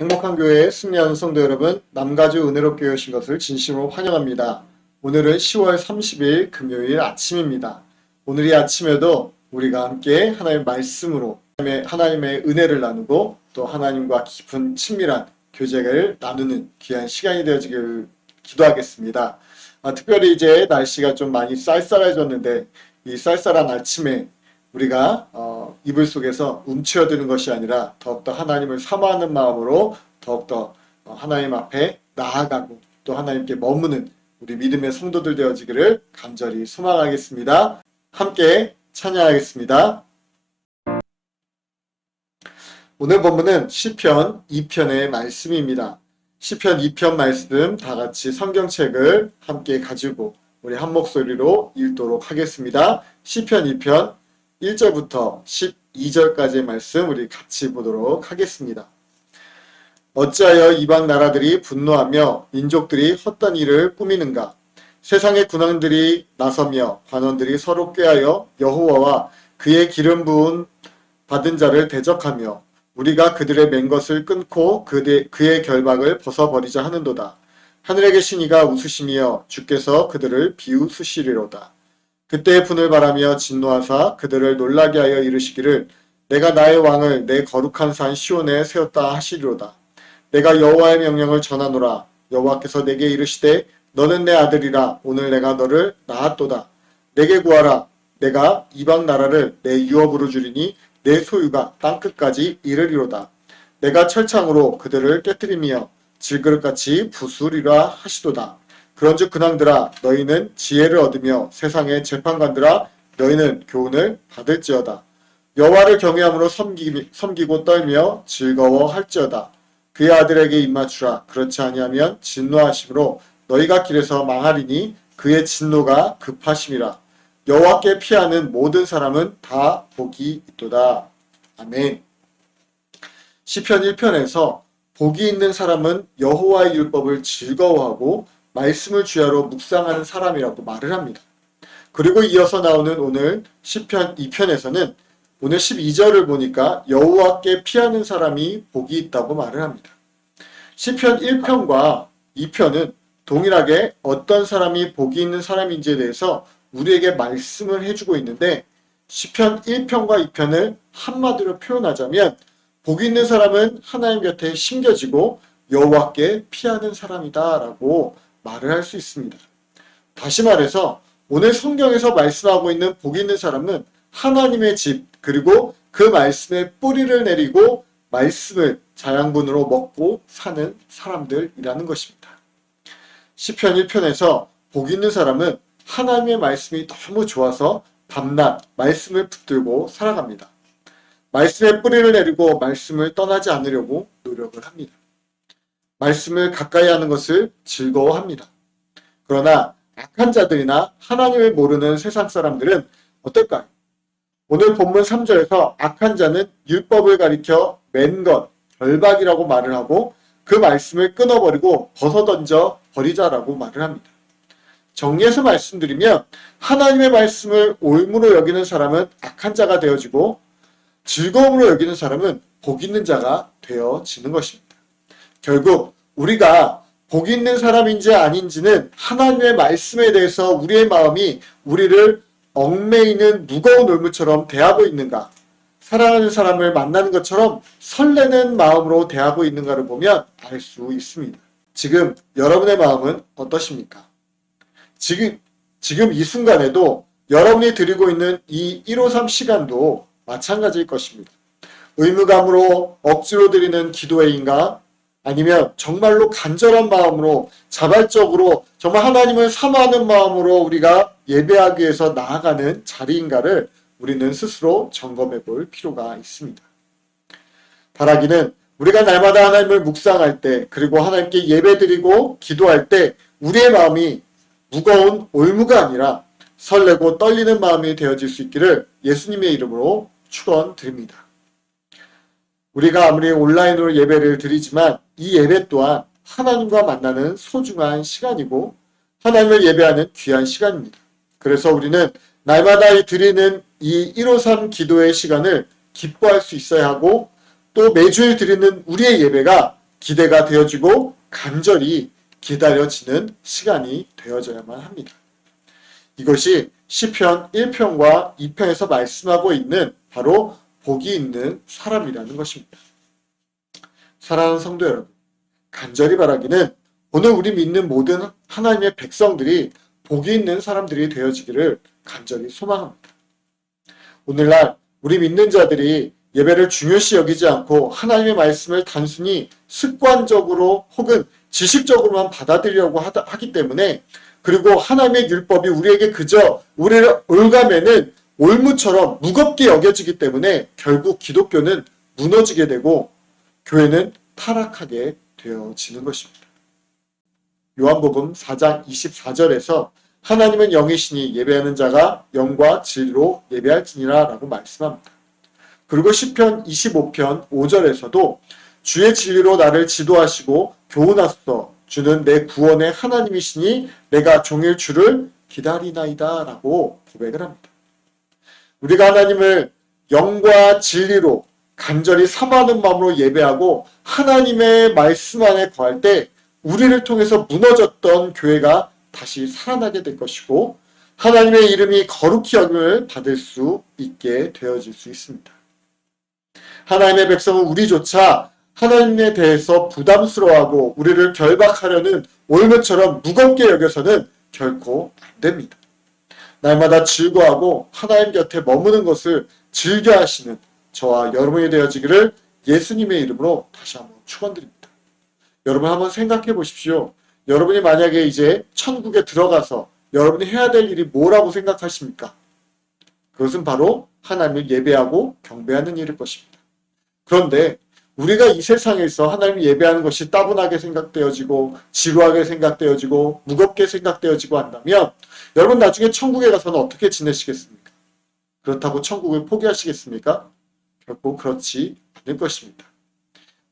행복한 교회에 승리하는 성도 여러분, 남가주 은혜롭게 오신 것을 진심으로 환영합니다. 오늘은 10월 30일 금요일 아침입니다. 오늘 이 아침에도 우리가 함께 하나님의 말씀으로 하나님의 은혜를 나누고 또 하나님과 깊은 친밀한 교제를 나누는 귀한 시간이 되어지길 기도하겠습니다. 특별히 이제 날씨가 좀 많이 쌀쌀해졌는데 이 쌀쌀한 아침에 우리가 이불 속에서 움츠러드는 것이 아니라 더욱더 하나님을 사모하는 마음으로 더욱더 하나님 앞에 나아가고 또 하나님께 머무는 우리 믿음의 성도들 되어지기를 간절히 소망하겠습니다. 함께 찬양하겠습니다. 오늘 본문은 시편 2편의 말씀입니다. 시편 2편 말씀 다 같이 성경책을 함께 가지고 우리 한 목소리로 읽도록 하겠습니다. 시편 2편 1절부터 12절까지의 말씀 우리 같이 보도록 하겠습니다. 어찌하여 이방 나라들이 분노하며 민족들이 헛된 일을 꾸미는가? 세상의 군왕들이 나서며 관원들이 서로 꾀하여 여호와와 그의 기름 부은 받은 자를 대적하며 우리가 그들의 맨 것을 끊고 그의 결박을 벗어버리자 하는도다. 하늘에 계신 이가 웃으시며 주께서 그들을 비웃으시리로다. 그때의 분을 바라며 진노하사 그들을 놀라게 하여 이르시기를 내가 나의 왕을 내 거룩한 산 시온에 세웠다 하시리로다. 내가 여호와의 명령을 전하노라. 여호와께서 내게 이르시되 너는 내 아들이라. 오늘 내가 너를 낳았도다. 내게 구하라. 내가 이방 나라를 내 유업으로 주리니 내 소유가 땅끝까지 이르리로다. 내가 철창으로 그들을 깨뜨리며 질그릇같이 부수리라 하시도다. 그런즉 근왕들아 너희는 지혜를 얻으며 세상의 재판관들아 너희는 교훈을 받을지어다. 여호와를 경외함으로 섬기고 떨며 즐거워할지어다. 그의 아들에게 입맞추라. 그렇지 아니하면 진노하심으로 너희가 길에서 망하리니 그의 진노가 급하심이라. 여호와께 피하는 모든 사람은 다 복이 있도다. 아멘. 시편 1편에서 복이 있는 사람은 여호와의 율법을 즐거워하고 말씀을 주야로 묵상하는 사람이라고 말을 합니다. 그리고 이어서 나오는 오늘 시편 2편에서는 오늘 12절을 보니까 여호와께 피하는 사람이 복이 있다고 말을 합니다. 시편 1편과 2편은 동일하게 어떤 사람이 복이 있는 사람인지에 대해서 우리에게 말씀을 해주고 있는데 시편 1편과 2편을 한마디로 표현하자면 복이 있는 사람은 하나님 곁에 심겨지고 여호와께 피하는 사람이다 라고 말을 할 수 있습니다. 다시 말해서 오늘 성경에서 말씀하고 있는 복이 있는 사람은 하나님의 집 그리고 그 말씀에 뿌리를 내리고 말씀을 자양분으로 먹고 사는 사람들이라는 것입니다. 시편 1편에서 복이 있는 사람은 하나님의 말씀이 너무 좋아서 밤낮 말씀을 붙들고 살아갑니다. 말씀에 뿌리를 내리고 말씀을 떠나지 않으려고 노력을 합니다. 말씀을 가까이 하는 것을 즐거워합니다. 그러나 악한 자들이나 하나님을 모르는 세상 사람들은 어떨까요? 오늘 본문 3절에서 악한 자는 율법을 가리켜 맨 것, 결박이라고 말을 하고 그 말씀을 끊어버리고 벗어던져 버리자라고 말을 합니다. 정리해서 말씀드리면 하나님의 말씀을 올무로 여기는 사람은 악한 자가 되어지고 즐거움으로 여기는 사람은 복 있는 자가 되어지는 것입니다. 결국 우리가 복 있는 사람인지 아닌지는 하나님의 말씀에 대해서 우리의 마음이 우리를 얽매이는 무거운 올무처럼 대하고 있는가, 사랑하는 사람을 만나는 것처럼 설레는 마음으로 대하고 있는가를 보면 알 수 있습니다. 지금 여러분의 마음은 어떠십니까? 지금 이 순간에도 여러분이 드리고 있는 이 153 시간도 마찬가지일 것입니다. 의무감으로 억지로 드리는 기도회인가? 아니면 정말로 간절한 마음으로 자발적으로 정말 하나님을 사모하는 마음으로 우리가 예배하기 위해서 나아가는 자리인가를 우리는 스스로 점검해 볼 필요가 있습니다. 바라기는 우리가 날마다 하나님을 묵상할 때 그리고 하나님께 예배드리고 기도할 때 우리의 마음이 무거운 올무가 아니라 설레고 떨리는 마음이 되어질 수 있기를 예수님의 이름으로 축원드립니다. 우리가 아무리 온라인으로 예배를 드리지만 이 예배 또한 하나님과 만나는 소중한 시간이고 하나님을 예배하는 귀한 시간입니다. 그래서 우리는 날마다 드리는 이 153 기도의 시간을 기뻐할 수 있어야 하고 또 매주일 드리는 우리의 예배가 기대가 되어지고 간절히 기다려지는 시간이 되어져야만 합니다. 이것이 시편 1편과 2편에서 말씀하고 있는 바로 복이 있는 사람이라는 것입니다. 사랑하는 성도 여러분, 간절히 바라기는 오늘 우리 믿는 모든 하나님의 백성들이 복이 있는 사람들이 되어지기를 간절히 소망합니다. 오늘날 우리 믿는 자들이 예배를 중요시 여기지 않고 하나님의 말씀을 단순히 습관적으로 혹은 지식적으로만 받아들이려고 하기 때문에, 그리고 하나님의 율법이 우리에게 그저 우리를 올가매는 올무처럼 무겁게 여겨지기 때문에 결국 기독교는 무너지게 되고 교회는 타락하게 되어지는 것입니다. 요한복음 4장 24절에서 하나님은 영이시니 예배하는 자가 영과 진리로 예배할지니라 라고 말씀합니다. 그리고 시편 25편 5절에서도 주의 진리로 나를 지도하시고 교훈하소서, 주는 내 구원의 하나님이시니 내가 종일 주를 기다리나이다 라고 고백을 합니다. 우리가 하나님을 영과 진리로 간절히 사모하는 마음으로 예배하고 하나님의 말씀 안에 거할 때 우리를 통해서 무너졌던 교회가 다시 살아나게 될 것이고 하나님의 이름이 거룩히 여김을 받을 수 있게 되어질 수 있습니다. 하나님의 백성은 우리조차 하나님에 대해서 부담스러워하고 우리를 결박하려는 올무처럼 무겁게 여겨서는 결코 안 됩니다. 날마다 즐거워하고 하나님 곁에 머무는 것을 즐겨 하시는 저와 여러분이 되어지기를 예수님의 이름으로 다시 한번 축원드립니다. 여러분 한번 생각해 보십시오. 여러분이 만약에 이제 천국에 들어가서 여러분이 해야 될 일이 뭐라고 생각하십니까? 그것은 바로 하나님을 예배하고 경배하는 일일 것입니다. 그런데 우리가 이 세상에서 하나님을 예배하는 것이 따분하게 생각되어지고 지루하게 생각되어지고 무겁게 생각되어지고 한다면 여러분 나중에 천국에 가서는 어떻게 지내시겠습니까? 그렇다고 천국을 포기하시겠습니까? 결코 그렇지 않을 것입니다.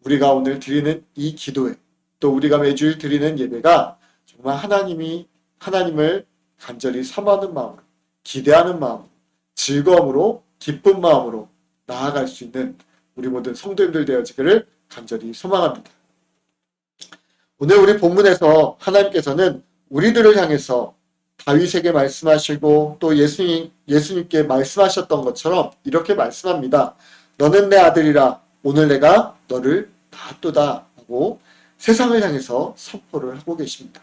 우리가 오늘 드리는 이 기도회, 또 우리가 매주일 드리는 예배가 정말 하나님을 간절히 사모하는 마음으로, 기대하는 마음으로, 즐거움으로, 기쁜 마음으로 나아갈 수 있는 우리 모든 성도님들 되어지기를 간절히 소망합니다. 오늘 우리 본문에서 하나님께서는 우리들을 향해서 다윗에게 말씀하시고 또 예수님께 말씀하셨던 것처럼 이렇게 말씀합니다. 너는 내 아들이라, 오늘 내가 너를 낳았도다 하고 세상을 향해서 선포를 하고 계십니다.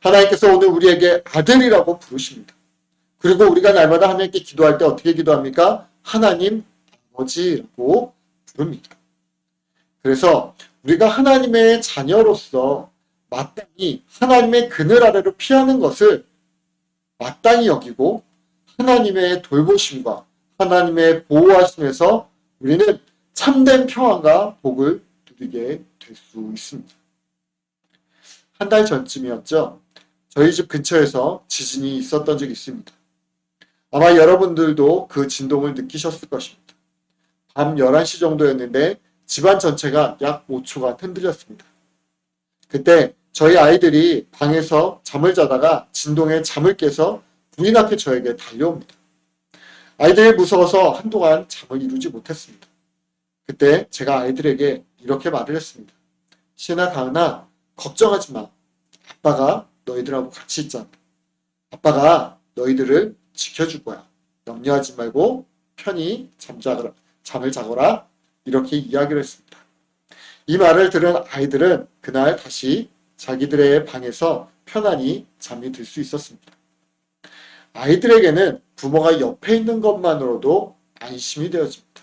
하나님께서 오늘 우리에게 아들이라고 부르십니다. 그리고 우리가 날마다 하나님께 기도할 때 어떻게 기도합니까? 하나님 아버지라고 부릅니다. 그래서 우리가 하나님의 자녀로서 마땅히 하나님의 그늘 아래로 피하는 것을 마땅히 여기고 하나님의 돌보심과 하나님의 보호하심에서 우리는 참된 평안과 복을 누리게 될 수 있습니다. 한 달 전쯤이었죠. 저희 집 근처에서 지진이 있었던 적이 있습니다. 아마 여러분들도 그 진동을 느끼셨을 것입니다. 밤 11시 정도였는데 집안 전체가 약 5초간 흔들렸습니다. 그때 저희 아이들이 방에서 잠을 자다가 진동에 잠을 깨서 불이 나게 저에게 달려옵니다. 아이들이 무서워서 한동안 잠을 이루지 못했습니다. 그때 제가 아이들에게 이렇게 말을 했습니다. 시은아, 가은아, 걱정하지 마. 아빠가 너희들하고 같이 있잖아. 아빠가 너희들을 지켜줄 거야. 염려하지 말고 편히 잠을 자거라. 이렇게 이야기를 했습니다. 이 말을 들은 아이들은 그날 다시 자기들의 방에서 편안히 잠이 들 수 있었습니다. 아이들에게는 부모가 옆에 있는 것만으로도 안심이 되어집니다.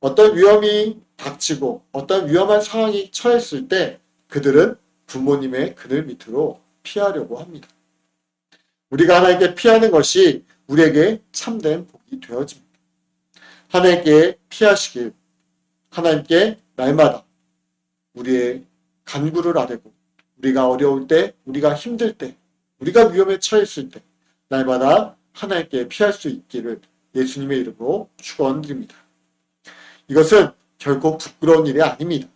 어떤 위험이 닥치고 어떤 위험한 상황이 처했을 때 그들은 부모님의 그늘 밑으로 피하려고 합니다. 우리가 하나님께 피하는 것이 우리에게 참된 복이 되어집니다. 하나님께 피하시길, 하나님께 날마다 우리의 간구를 아뢰고 우리가 어려울 때, 우리가 힘들 때, 우리가 위험에 처했을 때 날마다 하나님께 피할 수 있기를 예수님의 이름으로 축원드립니다. 이것은 결코 부끄러운 일이 아닙니다.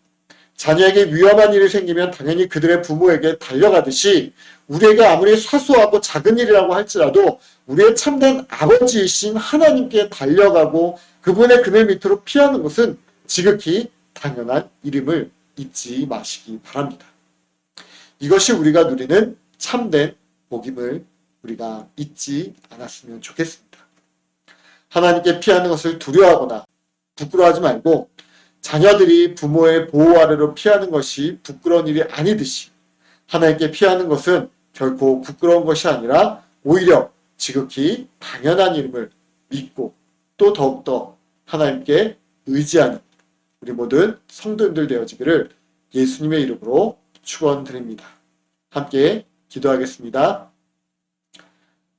자녀에게 위험한 일이 생기면 당연히 그들의 부모에게 달려가듯이 우리에게 아무리 사소하고 작은 일이라고 할지라도 우리의 참된 아버지이신 하나님께 달려가고 그분의 그늘 밑으로 피하는 것은 지극히 당연한 일임을 잊지 마시기 바랍니다. 이것이 우리가 누리는 참된 복임을 우리가 잊지 않았으면 좋겠습니다. 하나님께 피하는 것을 두려워하거나 부끄러워하지 말고 자녀들이 부모의 보호 아래로 피하는 것이 부끄러운 일이 아니듯이 하나님께 피하는 것은 결코 부끄러운 것이 아니라 오히려 지극히 당연한 일임을 믿고 또 더욱더 하나님께 의지하는 우리 모든 성도님들 되어지기를 예수님의 이름으로 축원드립니다. 함께 기도하겠습니다.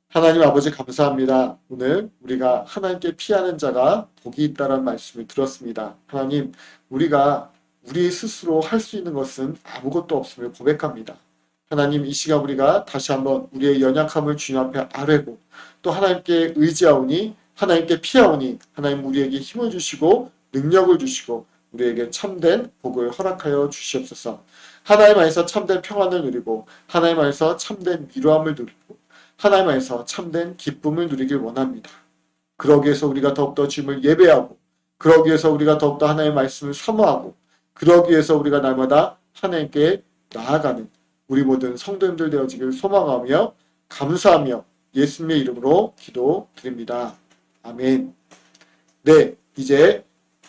하나님 아버지 감사합니다. 오늘 우리가 하나님께 피하는 자가 복이 있다는 말씀을 들었습니다. 하나님, 우리가 우리 스스로 할 수 있는 것은 아무것도 없음을 고백합니다. 하나님, 이 시간 우리가 다시 한번 우리의 연약함을 주님 앞에 아뢰고 또 하나님께 의지하오니 하나님께 피하오니 하나님 우리에게 힘을 주시고 능력을 주시고 우리에게 참된 복을 허락하여 주시옵소서. 하나님 안에서 참된 평안을 누리고 하나님 안에서 참된 위로함을 누리고 하나님 안에서 참된 기쁨을 누리길 원합니다. 그러기 위해서 우리가 더욱더 주님을 예배하고 그러기 위해서 우리가 더욱더 하나님의 말씀을 사모하고 그러기 위해서 우리가 날마다 하나님께 나아가는 우리 모든 성도님들 되어지길 소망하며 감사하며 예수님의 이름으로 기도드립니다. 아멘. 네, 이제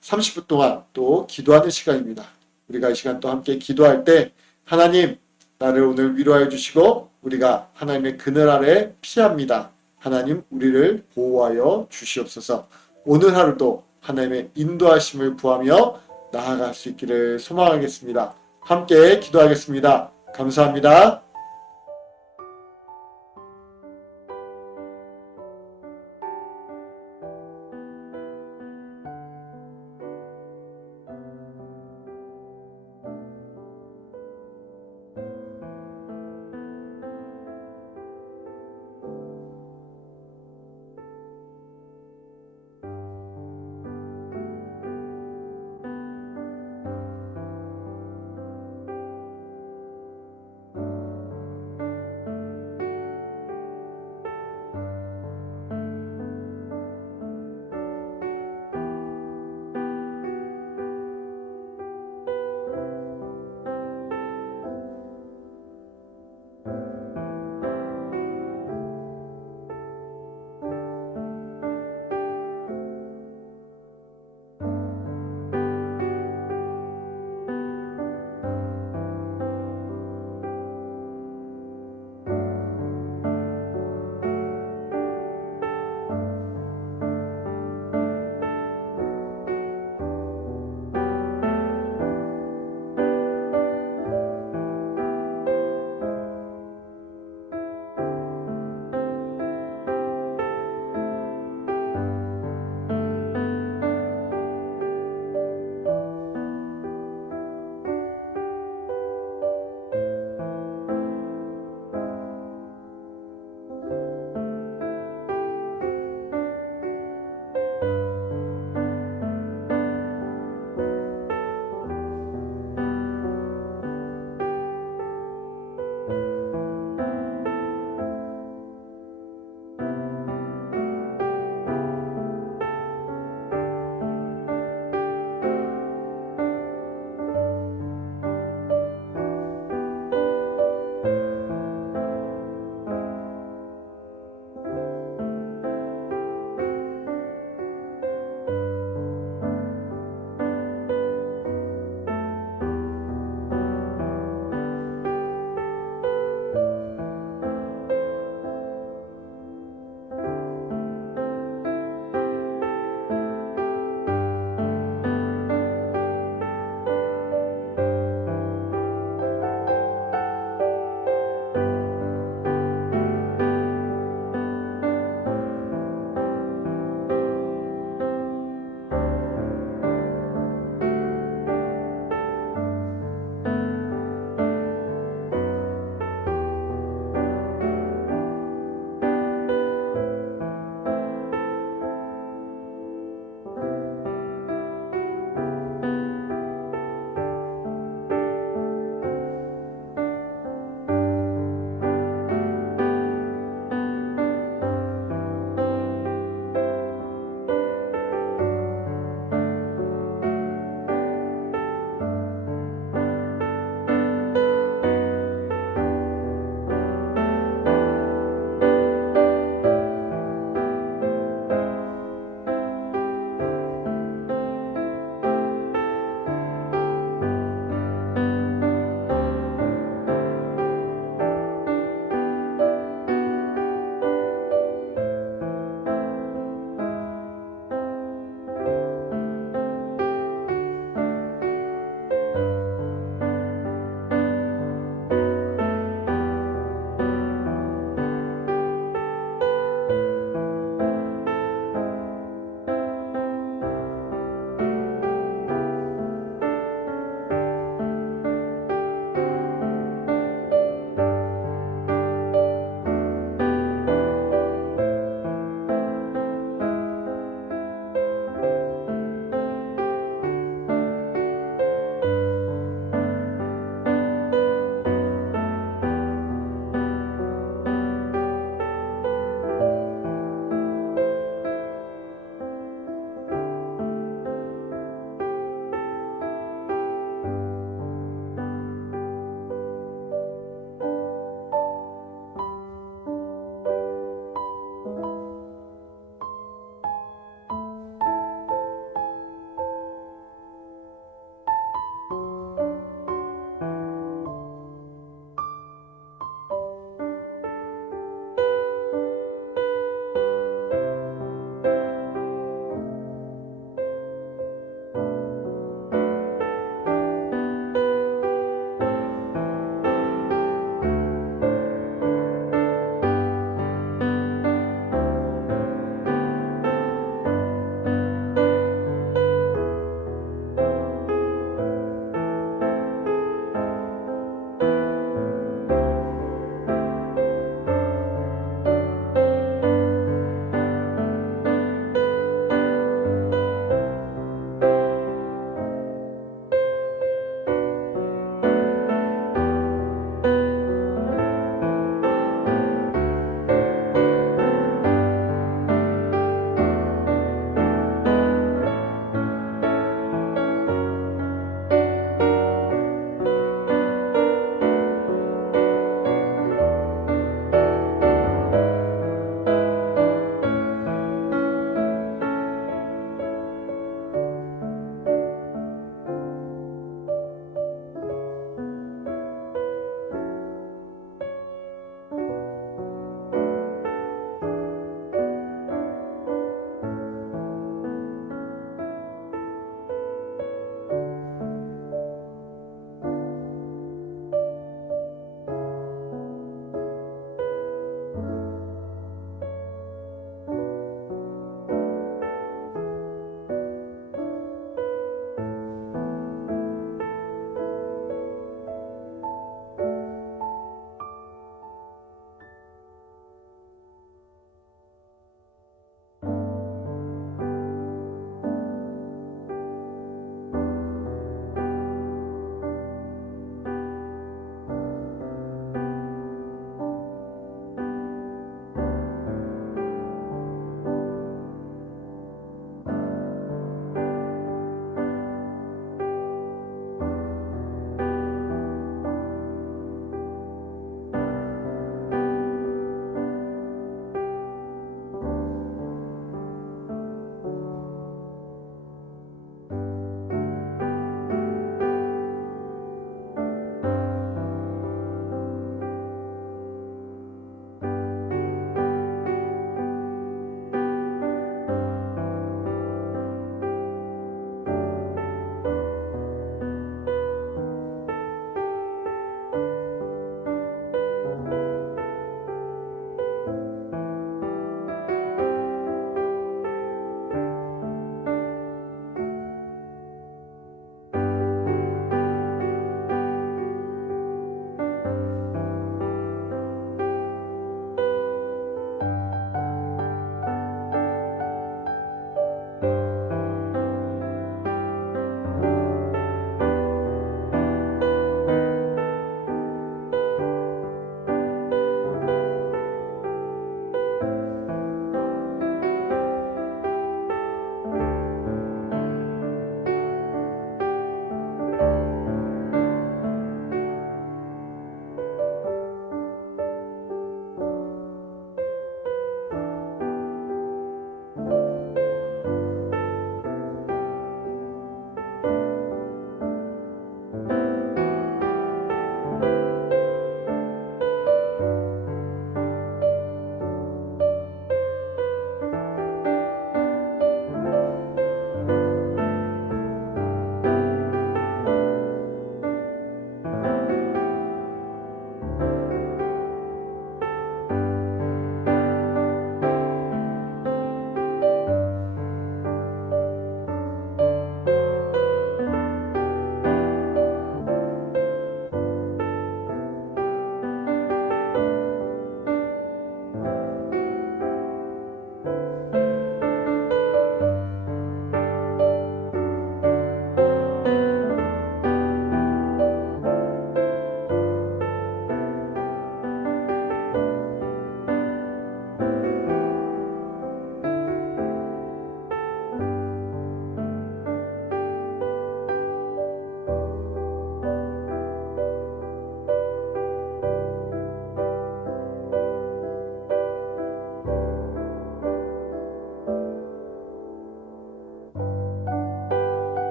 30분 동안 또 기도하는 시간입니다. 우리가 이 시간 또 함께 기도할 때 하나님 나를 오늘 위로하여 주시고 우리가 하나님의 그늘 아래 피합니다. 하나님 우리를 보호하여 주시옵소서. 오늘 하루도 하나님의 인도하심을 구하며 나아갈 수 있기를 소망하겠습니다. 함께 기도하겠습니다. 감사합니다.